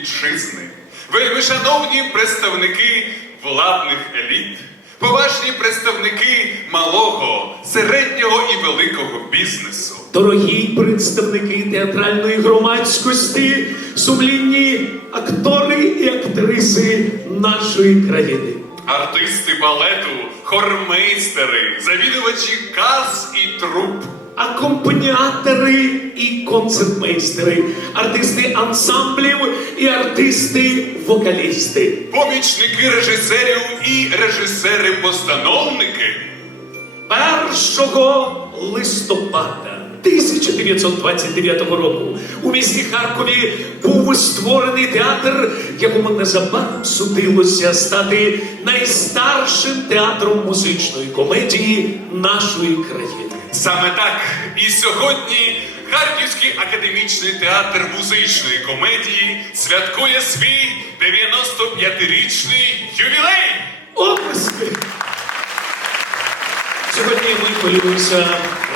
вітчизни, вельми шановні представники владних еліт, поважні представники малого, середнього і великого бізнесу. Дорогі представники театральної громадськості, сумлінні актори і актриси нашої країни. Артисти балету, хормейстери, завідувачі каз і труп. Акомпаніатори і концертмейстери, артисти ансамблів і артисти-вокалісти. Помічники режисерів і режисери-постановники. 1 листопада 1929 року у місті Харкові був створений театр, якому незабаром судилося стати найстаршим театром музичної комедії нашої країни. Саме так і сьогодні Харківський академічний театр музичної комедії святкує свій 95-річний ювілей. Оплески! Сьогодні ми хвилюємося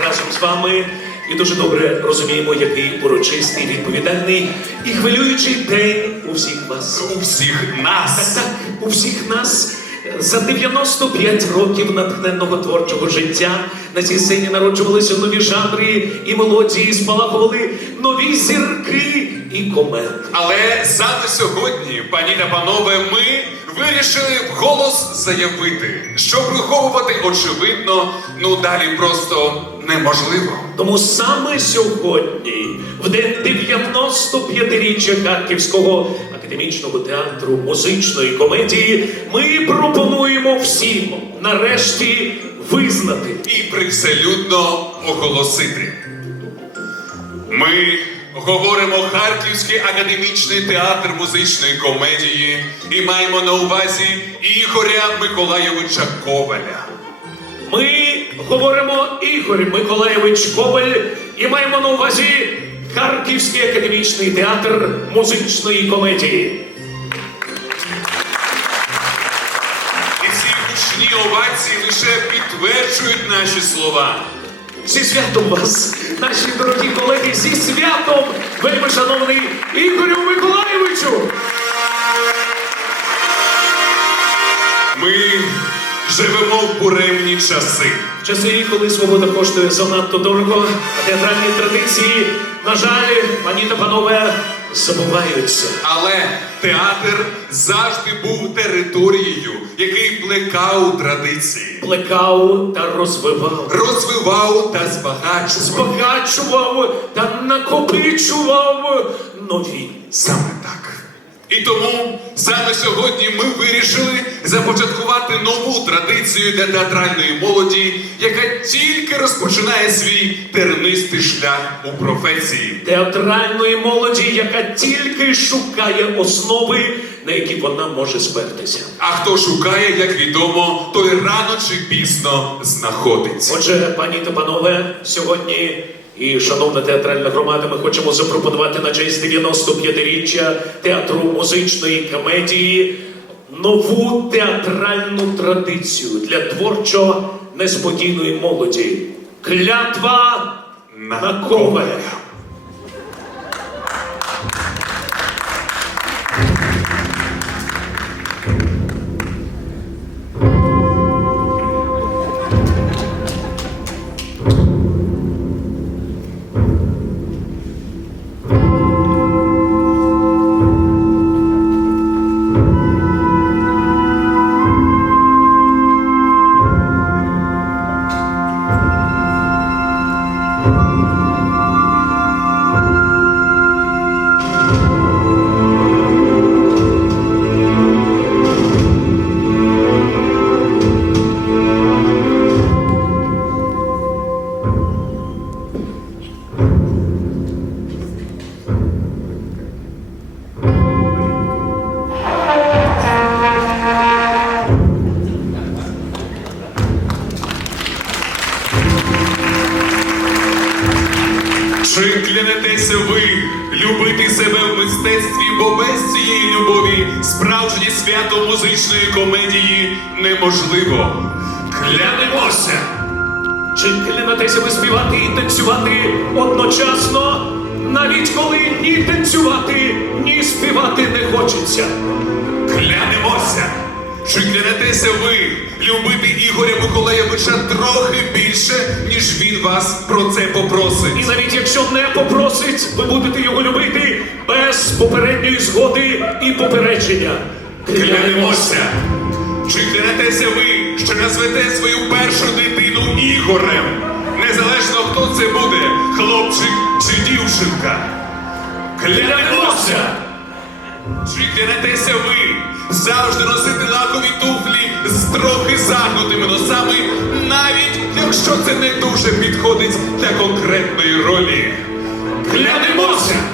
разом з вами і дуже добре розуміємо, який урочистий, відповідальний і хвилюючий день у всіх вас. У всіх Так, нас. так, у всіх нас за 95 років натхненного творчого життя на цій сцені народжувалися нові жанри і мелодії, спалахували нові зірки і комети. Але саме сьогодні, пані та панове, ми вирішили вголос заявити, що приховувати очевидно, ну далі просто неможливо. Тому саме сьогодні, в день 95-річчя Харківського академічного театру музичної комедії, ми пропонуємо всім нарешті визнати. і привселюдно оголосити. Ми говоримо Харківський академічний театр музичної комедії і маємо на увазі Ігоря Миколайовича Коваля. Ми говоримо Ігор Миколаєвич Коваль і маємо на увазі Харківський академічний театр музичної комедії. Гучні лише підтверджують наші слова. Зі святом вас, наші дорогі колеги, зі святом, вельми шановний Ігорю Миколаєвичу! Ми живемо в буремні часи. Часи, коли свобода коштує занадто дорого, а театральні традиції, на жаль, пані та панове, забуваються. Але театр завжди був територією, який плекав традиції, Плекав та розвивав, розвивав та збагачував. збагачував та накопичував нові. Саме так. І тому саме сьогодні ми вирішили започаткувати нову традицію для театральної молоді, яка тільки розпочинає свій тернистий шлях у професії. Театральної молоді, яка тільки шукає основи, на які вона може спертися. А хто шукає, як відомо, той рано чи пізно знаходиться. Отже, пані та панове, сьогодні і шановна театральна громада, ми хочемо запропонувати на честь 95-річчя театру музичної комедії нову театральну традицію для творчо неспокійної молоді. Клятва на коваля. Мистецтві, бо без цієї любові справжнє свято музичної комедії неможливо. Клянемося! Чи клянетеся ви співати і танцювати одночасно, навіть коли ні танцювати, клянуся. Клянемося! Чи клянетеся ви любити Ігоря Миколаєвича трохи більше, ніж він вас про це попросить? І навіть якщо не попросить, ви будете його любити попередньої згоди і попередження. Клянемося! Чи клянетеся ви, що назвете свою першу дитину Ігорем? Незалежно хто це буде, хлопчик чи дівчинка? Клянемося! Чи клянетеся ви завжди носити лакові туфлі з трохи загнутими носами, навіть якщо це не дуже підходить для конкретної ролі? Клянемося!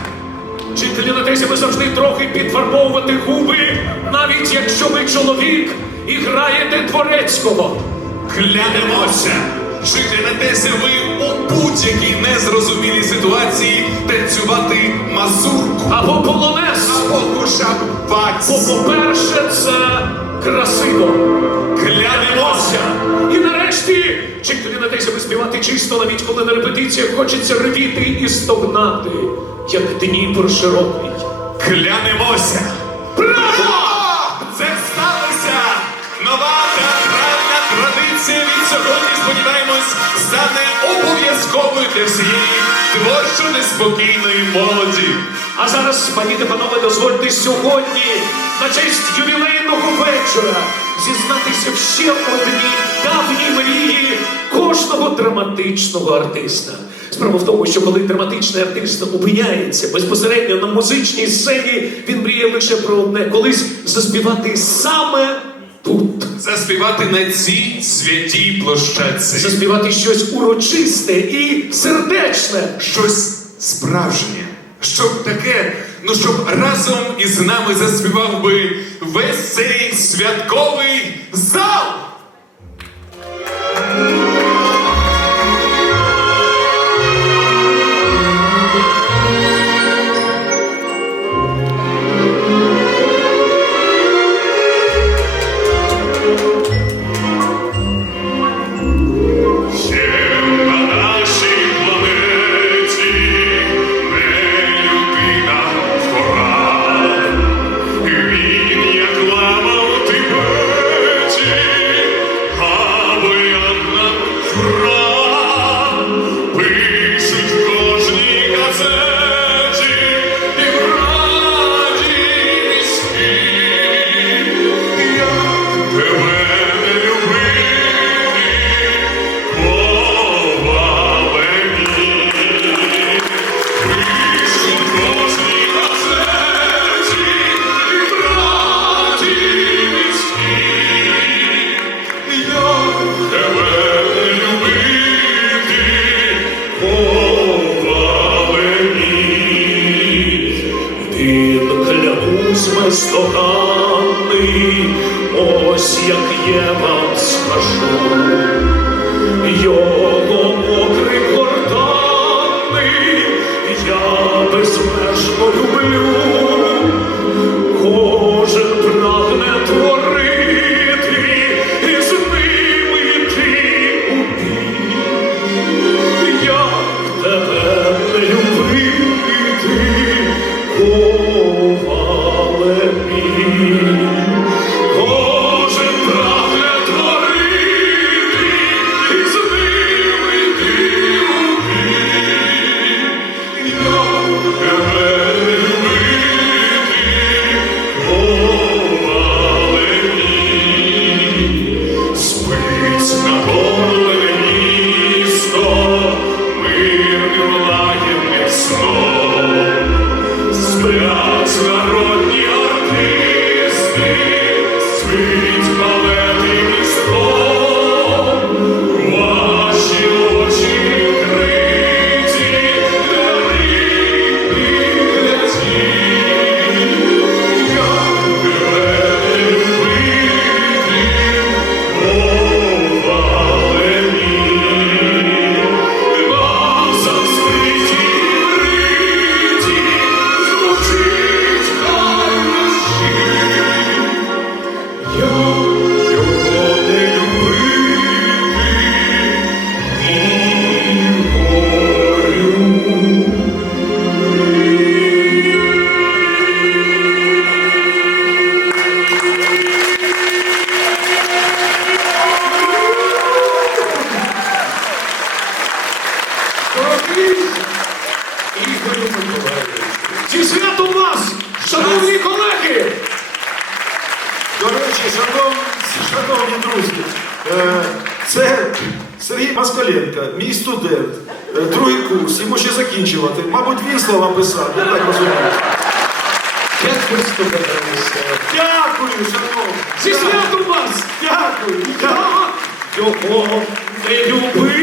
Чи клянетеся ви завжди трохи підфарбовувати губи, навіть якщо ви чоловік і граєте дворецького? Клянемося! Чи клянетеся ви у будь-якій незрозумілій ситуації танцювати мазурку Або полонез? або Бо, по-перше, це красиво. Клянемося! І нарешті, чи клянетеся ви співати чисто, навіть коли на репетиціях хочеться ревіти і стогнати, як Дніпр широкий. Клянемося! Браво! Це сталося! Нова театральна традиція від сьогодні, сподіваємось, стане обов'язковою для всієї творчо неспокійної молоді. А зараз, пані та панове, дозвольте сьогодні на честь ювілейного вечора зізнатися в ще одній давній мрії кожного драматичного артиста. Справа в тому, що коли драматичний артист опиняється безпосередньо на музичній сцені, він мріє лише про одне колись заспівати саме тут. Заспівати на цій святій площадці. Заспівати щось урочисте і сердечне. щось справжнє. Щоб таке, ну щоб разом із нами заспівав би весь цей святковий зал. Бездоганний, ось як я вам скажу. Його мокрий гортанний, я безмежно люблю. Сергій Москаленко, мій студент, е, другий курс, йому ще закінчувати. Мабуть, він слова писав, я так розумію. Дякую, студентися. Дякую, шановні. Зі святом вас! Дякую. дякую. Його не любите,